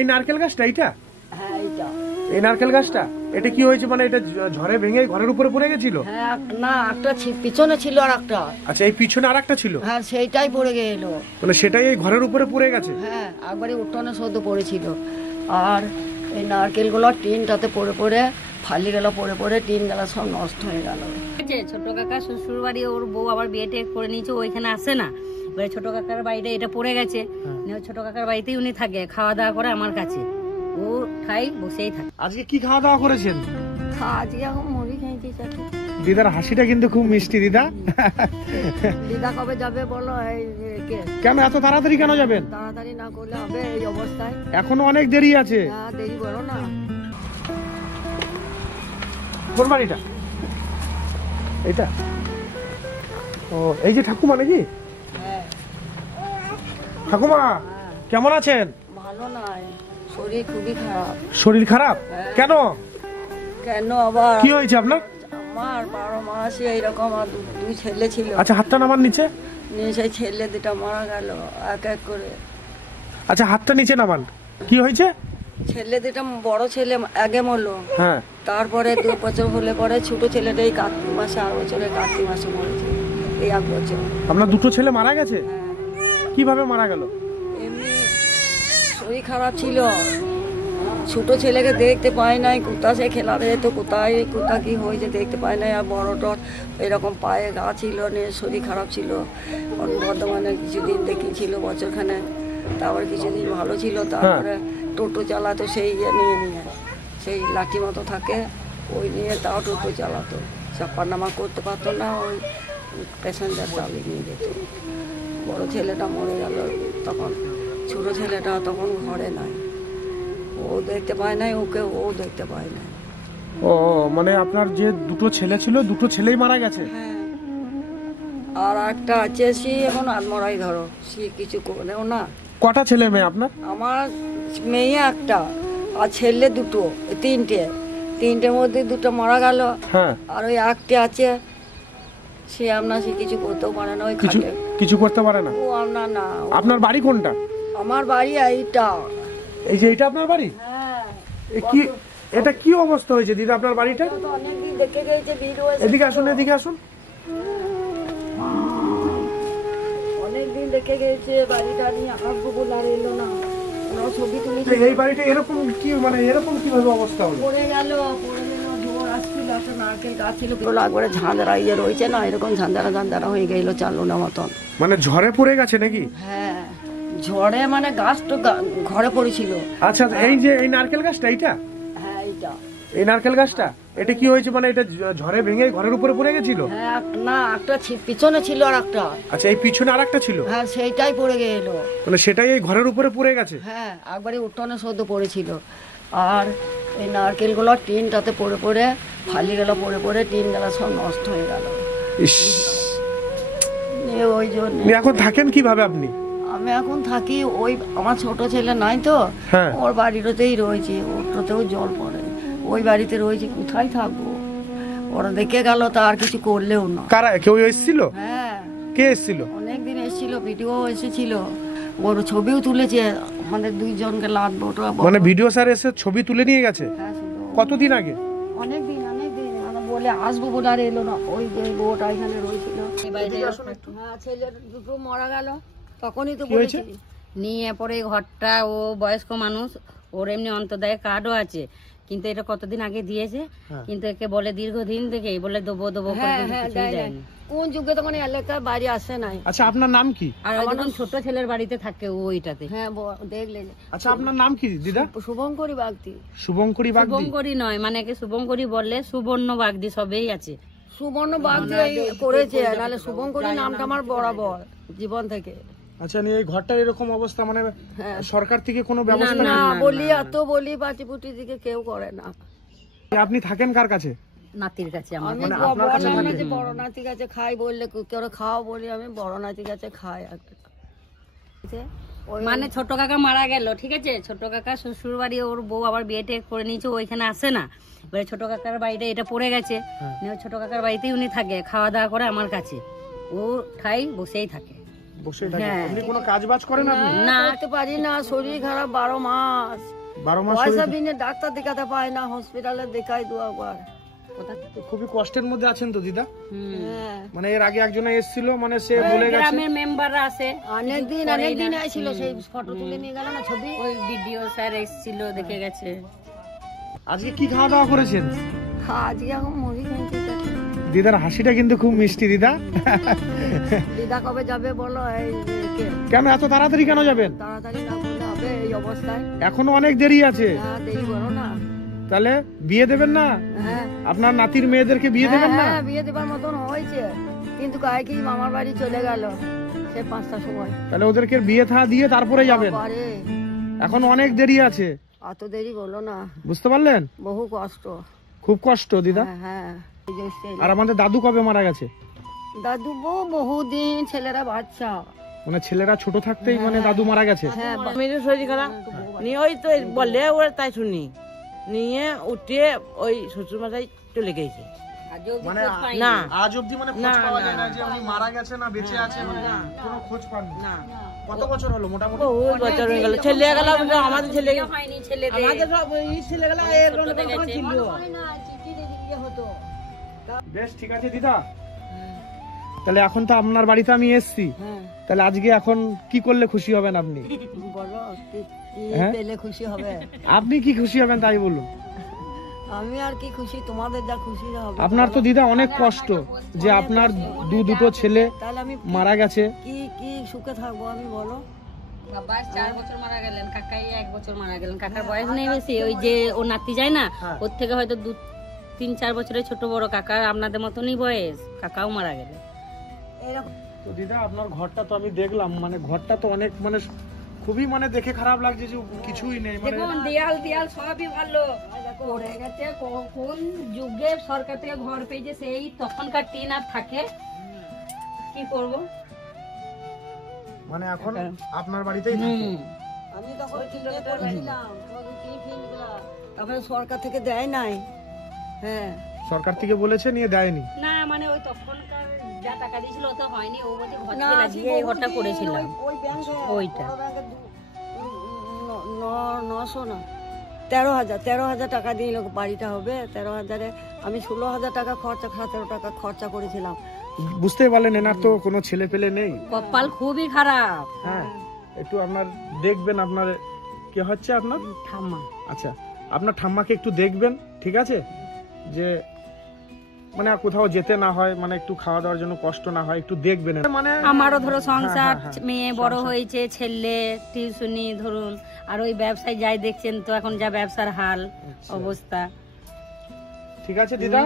এই নারকেল গাছটা এইটা? হ্যাঁ এইটা। এই নারকেল গাছটা এটা কি হয়েছে, মানে এটা ঝড়ে ভেঙে ঘরের উপরে পড়ে গেছিল? হ্যাঁ না, একটা পিছনে ছিল আর একটা। আচ্ছা, এই পিছনে আর একটা ছিল? হ্যাঁ সেইটাই পড়ে গেল, মানে সেটাই এই ঘরের উপরে পড়ে গেছে? হ্যাঁ একবারে উঠোনে সদ্য পড়েছিল। আর এই নারকেল গুলো টিনটাতে পড়ে পড়ে ফালি গেল, পড়ে পড়ে টিন গেল সব নষ্ট হয়ে গেল। ছোট কাকা শ্বশুর বাড়ি, ওর বউ আবার বিয়ে টেক করে নিয়েছে, ওইখানে আসে না। এবারে ছোট কাকার বাড়িতে এটা পড়ে গেছে, ছোট কাকার বাড়িতেই উনি থাকে, খাওয়া দাওয়া করে আমার কাছে, ও খাই বসেই থাকে। আজকে কি খাওয়া দাওয়া করেছেন? আজকে এখন মুড়ি খেয়েছি চাটি। দিদার হাসিটা কিন্তু খুব মিষ্টি। দিদা দিদা কবে যাবে বলো? কেন এত তাড়াতাড়ি কেন যাবেন? তাড়াতাড়ি না করলে হবে এই অবস্থায়? এখনো অনেক দেরি আছে। হ্যাঁ দেরি করো না। কোন বাড়িটা? এটা? ও এই যে ঠাকুমা নাকি? হ্যাঁ। ঠাকুমা কেমন আছেন? ভালো নয়, শরীর খুবই খারাপ। শরীর খারাপ? কেন? কেন আবার? কি হয়েছে আপনার? আমার 12 মাসে এইরকম দুই ছেলে ছিল। আচ্ছা, হাতটা নামান নিচে। সেই ছেলে দুটা মারা গেল এক এক করে। আচ্ছা, হাতটা নিচে নামান। কি হয়েছে? ছেলে দুটা, বড় ছেলে আগে মরলো, হ্যাঁ, তারপরে 2 বছর হলে পরে ছোট ছেলেটা এই কার্তিক মাসে, 8 বছরে কার্তিক মাসে মরেছে, এই 1 বছর। আপনার দুটো ছেলে মারা গেছে? হ্যাঁ। কিভাবে মারা গেল? এমনি শরীর খারাপ ছিল, ছোট ছেলেকে দেখতে পাই নাই, কোথা সে খেলাতে যেত, কোথায় কোথা কি হয়েছে দেখতে পাই নাই। আর বড়টার এরকম পায়ে গা ছিল, শরীর খারাপ ছিল। বর্ধমানে কিছুদিন দেখিয়েছিল বছরখানে, তারপর কিছুদিন ভালো ছিল। তারপরে টোটো চালাতো, সেই নিয়ে সেই লাঠি মতো থাকে, ওই নিয়ে তাও টোটো চালাতো, চাপানামা করতে পারতো না, ওই প্যাসেঞ্জার চালিয়ে নিয়ে যেত। বড় ছেলেটা মরে গেল তখন, ছোট ছেলেটা তখন ঘরে নাই, ও দেখতে পায় নাই ওকে, ও দেখতে পায় নাই। ও মানে আপনার যে দুটো ছেলে ছিল, দুটো ছেলেই মারা গেছে? হ্যাঁ। আর একটা আছে, সে এখন আত্মরাই ধরো, সে কিছু করেও না। কটা ছেলে মেয়ে আপনার? আমার মেয়ে একটা আর ছেলে দুটো, তিনটের মধ্যে দুটো মারা গেল। হ্যাঁ। আর ওই একটা আছে, সে সে কিছু করতেও পারে না, ওই কিছু করতে পারে না। ও আপনার না। আপনার বাড়ি কোনটা? আমার বাড়ি এইটা। এই যে এটা আপনার বাড়ি? হ্যাঁ। কি এটা কি অবস্থা হয়েছে দিদা আপনার বাড়িটা? অনেকদিন দেখে গেছে, এদিকে আসুন, এদিকে আসুন। অনেকদিন দেখে গেছে, বাড়িটা নিয়ে আসবো বলে আর এলো না। ছবি তুলে এই বাড়িটা এরকম কি, মানে এরকম কিভাবে অবস্থা হলো? পড়ে গেল, ঝড় আসছিল, একটা নারকেল গাছ ছিল, একবারে ঝাঁঝরা ইয়ে রয়েছে না, এরকম ঝাঁঝরা হয়ে গেল, চালু না মতন। মানে ঝড়ে পড়ে গেছে নাকি? হ্যাঁ ঝড়ে, মানে গাছ তো ঘরে পড়েছিল। আচ্ছা, এই যে এই নারকেল গাছটা এইটা? হ্যাঁ এইটা। এই নারকেল গাছটা এটা কি হয়েছে, মানে এটা ঝড়ে ভেঙে ঘরের উপরে পড়ে গেছিল? হ্যাঁ না, একটা পিছনে ছিল আর একটা। আচ্ছা, এই পিছনে আর একটা ছিল? হ্যাঁ সেইটাই পড়ে গেল, মানে সেটাই এই ঘরের উপরে পড়ে গেছে? হ্যাঁ একবারে উঠোনে সদ্য পড়েছিল। আর এই নারকেল গুলো টিনটাতে পড়ে পড়ে ফালি গেল, পড়ে পড়ে টিন গেল সব নষ্ট হয়ে গেল। ওই জন্য এখন থাকেন কিভাবে আপনি? আমি এখন থাকি, ওই আমার ছোট ছেলে নাই তো, ওর বাড়িটাতেই রয়েছে, ওটাতেও জল পড়ে, ওই বাড়িতে রয়েছে, কোথায় থাকবো? ওরা দেখে গেল, তা আর কিছু করলেও না। কারা, কেউ এসেছিল? হ্যাঁ। কে এসেছিল? অনেকদিন এসেছিল, ভিডিও এসেছিল, ওর ছবিও তুলেছে, আমাদের 2 জনকে লাদবো। মানে ভিডিও স্যার এসে ছবি তুলে নিয়ে গেছে? হ্যাঁ। কতদিন আগে? অনেকদিন বলে আসবো বলে আর এলো না। ওই যে বউটা এখানে রয়েছিল, হ্যাঁ ছেলে দুটো মারা গেল, তখনই তো বলেছি নিয়ে পরে ঘরটা, ও বয়স্ক মানুষ, ওর এমনি অন্তর্দায় কার্ডও আছে, কিন্তু এটা কতদিন আগে দিয়েছে, কিন্তু একে বলে দীর্ঘদিন থেকে বলে দেবো কোন যুগে তখন এলাকার বাড়ি আসে নাই। আচ্ছা, আপনার নাম কি? আর আমার ছোট ছেলের বাড়িতে থাকে ওইটাতে। হ্যাঁ দেখলেন। আচ্ছা, আপনার নাম কি দিদা? শুভঙ্করী বাগদি। শুভঙ্করী বাগদি? শুভঙ্করী নয়, মানে একে শুভঙ্করী বললে, সুবর্ণ বাগদি সবেই আছে। সুবর্ণ বাগদি করেছে, নাহলে শুভঙ্করী নামটা আমার বরাবর জীবন থেকে। আচ্ছা, এই ঘরটার এরকম অবস্থা, মানে সরকার থেকে কোনো ব্যবস্থা না? বলি পাটিপুটি দিকে কেউ করে না। আপনি থাকেন কার কাছে? নাতির কাছে। আমি বড় নাতির কাছে খাই, বললে কেউ খাও বলি, আমি বড় নাতির কাছে খাই। মানে ছোট কাকা মারা গেল, ঠিক আছে, ছোট কাকা শ্বশুর বাড়ি, ওর বউ আবার বিয়ে টেক করে নিয়েছে, ওইখানে আসে না। এবারে ছোট কাকার বাড়িতে এটা পড়ে গেছে, ছোট কাকার বাড়িতেই উনি থাকে, খাওয়া দাওয়া করে আমার কাছে, ও খাই বসেই থাকে। বসে থাকেন হ্যাঁ। এমনি কোনো কাজ বাজ করেন আপনি? না করতে পারি না, শরীর খারাপ 12 মাস। 12 মাস পয়সা শরীর- বিনে ডাক্তার দেখাতে পাই না, হসপিটালে দেখাই 2 বার। খুবই কষ্টের মধ্যে আছেন তো দিদা। হ্যাঁ, মানে এর আগে একজনে এসেছিল, মানে সে বলে গেছে গ্রামের মেম্বাররা আছে, অনেকদিন আসছিল, সেই ফটো তুলে নিয়ে গেল না ছবি। ওই ভিডিও স্যার এসেছিল, দেখে গেছে। আজকে কি খাওয়া দাওয়া করেছেন? আজকে এখন মুড়ি কিনতে যাচ্ছি। দিদার হাসিটা কিন্তু খুব মিষ্টি দিদা। দিদা কবে যাবে বলো? এই কে? কেন এত তাড়াতাড়ি কেন যাবেন? তাড়াতাড়ি না করলে হবে এই অবস্থায়? এখনো অনেক দেরি আছে। হ্যাঁ, দেরি করো না। তাহলে বিয়ে দেবেন না? হ্যাঁ আপনার নাতির মেয়েদেরকে বিয়ে দেবেন না? হ্যাঁ, বিয়ে দেবার মতন হয়েছে, কিন্তু গায়ে কি মামার বাড়ি চলে গেল সে 5টার সময়। তাহলে ওদেরকে বিয়ে থা দিয়ে তারপরে যাবেন? বাবারে, এখন অনেক দেরি আছে, অত দেরি বলো না, বুঝতে পারলেন? বহু কষ্ট। খুব কষ্ট দিদা। হ্যাঁ হ্যাঁ, এই যে এসছে। আর আমাদের দাদু কবে মারা গেছে? দাদু বহুদিন, ছেলেরা বাচ্চা। মানে ছেলেরা ছোট থাকতেই মানে দাদু মারা গেছে। হ্যাঁ, মেয়ের শরীর খারাপ নিয়ে ওই তো বললে ওরা তাই শুনি নিয়ে উঠে ওই শ্বশুর মশাই চলে গেছে। মানে না আজ অবধি মানে খোঁজ না, পাওয়া না, যায় না যে উনি মারা গেছে না বেঁচে আছে, মানে কোনো খোঁজ পাননি। না কত বছর হলো মোটামুটি? বহু বছর হয়ে গেল, ছেলে গেল আমাদের ছেলে হয়নি ছেলেদের, আমাদের সব এই ছেলে গেল ছিল। বেশ ঠিক আছে দিদা, তাহলে এখন তো আপনার বাড়িতে আমি এসেছি, হ্যাঁ, তাহলে আজকে এখন কি করলে খুশি হবেন আপনি? বলো কি কি হ্যাঁ? পেলে খুশি হবে? আপনি কি খুশি হবেন তাই বলুন। আমি আর কি খুশি, তোমাদের যা খুশি হবে। আপনার তো দিদা অনেক কষ্ট যে আপনার দুটো ছেলে তাহলে আমি মারা গেছে। কি কি সুখে থাকবো আমি, বলো? বাবা 4 বছর মারা গেলেন, কাকাই 1 বছর মারা গেলেন। কাকার বয়স নেই বেশি, ওই যে ও নাতি যায় না, ওর থেকে হয়তো 2-3-4 বছরের ছোট বড়। কাকার আপনাদের মতনই বয়স, কাকাও মারা গেলেন। এরকম তো দিদা আপনার ঘরটা তো আমি দেখলাম, মানে ঘরটা তো অনেক মানে খুবই মানে দেখে খারাপ লাগছে যে কিছুই নেই, মানে দেখুন দেয়াল দেয়াল সবই ভালো পড়ে গেছে। কোন যুগে সরকার থেকে ঘর পেয়েছে, সেই তখনকার টিন আর থাকে, কি করব? মানে এখন আপনার বাড়িতেই থাকে। আমি তখন কিনে পড়েছিলাম, তখন কি কিনলাম, তারপরে সরকার থেকে দেয় নাই। হ্যাঁ, সরকার থেকে বলেছে নিয়ে দেয়নি। না মানে ওই তখনকার যা টাকা দিয়েছিল তো হয়নি, ও বলছে ঘর না, থেকে লাগিয়ে এই ঘরটা করেছিলাম। ওই ব্যাংকে, ওইটা। বড় ব্যাংকে 900 না 13,000 টাকা দিয়ে লোক বাড়িটা হবে। 13,000-এ আমি 16,000 টাকা খরচা, 17 টাকা খরচা করেছিলাম। বুঝতে পারলেন এনার তো কোনো ছেলে পেলে নেই। কপাল খুবই খারাপ। হ্যাঁ, একটু আপনার দেখবেন, আপনার কি হচ্ছে আপনার ঠাম্মা, আচ্ছা আপনার ঠাম্মাকে একটু দেখবেন, ঠিক আছে? যে মানে আর কোথাও যেতে না হয়, মানে একটু খাওয়া দাওয়ার জন্য কষ্ট না হয়, একটু দেখবেন। মানে আমারও ধরো সংসার, হ্যাঁ, মেয়ে বড় হয়েছে, ছেলে টিউশনি ধরুন, আর ওই ব্যবসায় যাই দেখছেন তো এখন যা ব্যবসার হাল অবস্থা। ঠিক আছে দিদা,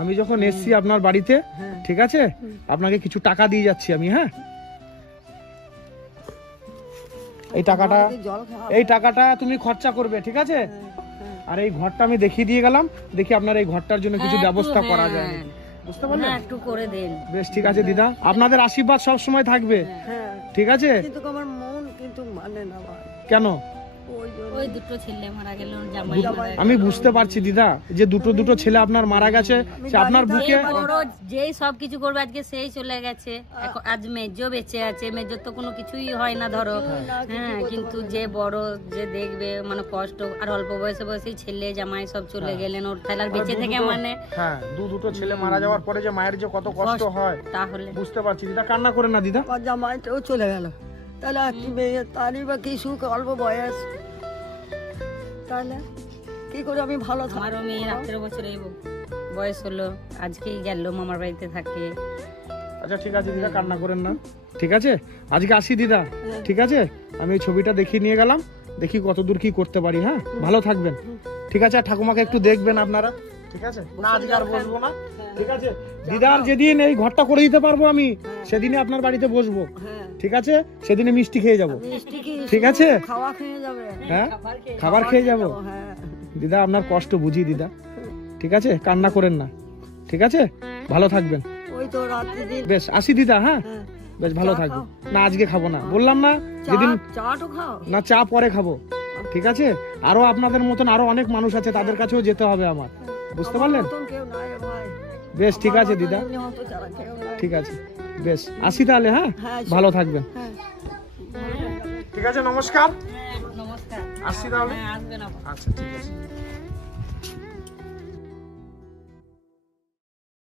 আমি যখন এসছি আপনার বাড়িতে, ঠিক আছে, আপনাকে কিছু টাকা দিয়ে যাচ্ছি আমি। হ্যাঁ, এই টাকাটা তুমি খরচা করবে, ঠিক আছে? আর এই ঘরটা আমি দেখিয়ে দিয়ে গেলাম, দেখি আপনার এই ঘরটার জন্য কিছু ব্যবস্থা করা যায়, বুঝতে পারলেন? হ্যাঁ, একটু করে দেন। বেশ ঠিক আছে দিদা, আপনাদের আশীর্বাদ সব সময় থাকবে, হ্যাঁ, ঠিক আছে? কিন্তু আমার মন কিন্তু মানে না ভাই, কেন? ওই জন্য ওই দুটো ছেলে মারা গেল, জামাই মারা গেল। আমি বুঝতে পারছি দিদা যে দুটো ছেলে আপনার মারা গেছে, সে আপনার বুকে যে বড় যেই সব কিছু করবে আজকে সেই চলে গেছে। এখন আজ মেজো বেঁচে আছে, মেজোর তো কোনো কিছুই হয় না ধরো। হ্যাঁ, কিন্তু যে বড় যে দেখবে মানে কষ্ট, আর অল্প বয়সে বয়সেই ছেলে জামাই সব চলে গেলেন, ওর তাহলে আর বেঁচে থেকে মানে হ্যাঁ দুটো ছেলে মারা যাওয়ার পরে যে মায়ের যে কত কষ্ট হয় তাহলে বুঝতে পারছি দিদা, কান্না করে না দিদা। আমার জামাইটাও চলে গেল, তাহলে আর কি মেয়ে, তারই বা কি সুখ, অল্প বয়স, তাহলে কি করে আমি ভালো থাকবো? আমারও মেয়ের 18 বছরে বয়স হলো, আজকেই গেল মামার বাড়িতে থাকে। আচ্ছা ঠিক আছে দিদা, কান্না করেন না, ঠিক আছে? আজকে আসি দিদা, ঠিক আছে? আমি এই ছবিটা দেখিয়ে নিয়ে গেলাম, দেখি কতদূর কি করতে পারি। হ্যাঁ, ভালো থাকবেন, ঠিক আছে? আর ঠাকুমাকে একটু দেখবেন আপনারা, ঠিক আছে? না আজকে আর বসবো না, ঠিক আছে? দিদার যেদিন এই ঘরটা করে দিতে পারবো আমি, সেদিনে আপনার বাড়িতে বসবো, ঠিক আছে? সেদিনে মিষ্টি খেয়ে যাবো, মিষ্টি কি ঠিক আছে? খাওয়া খেয়ে যাবে? হ্যাঁ, খাবার খেয়ে যাবো। হ্যাঁ, দিদা আপনার কষ্ট বুঝি দিদা, ঠিক আছে? কান্না করেন না, ঠিক আছে? ভালো থাকবেন। ওই তো রাত্রি দিন বেশ আসি দিদা, হ্যাঁ বেশ ভালো থাকবেন। না আজকে খাবো না, বললাম না যেদিন, চাটও খাও। না চা পরে খাবো, ঠিক আছে? আরো আপনাদের মতন আরো অনেক মানুষ আছে, তাদের কাছেও যেতে হবে আমার, বুঝতে পারলেন? নতুন কেউ নাই রে ভাই, বেশ ঠিক আছে দিদা, এমনি হতো যারা কেউ নাই। ঠিক আছে, বেশ আসি তাহলে। হ্যাঁ, হ্যাঁ, ভালো থাকবেন। হ্যাঁ। ঠিক আছে, নমস্কার, নমস্কার। আসছি তাহলে। হ্যাঁ, আসবেন আবার। আচ্ছা ঠিক আছে।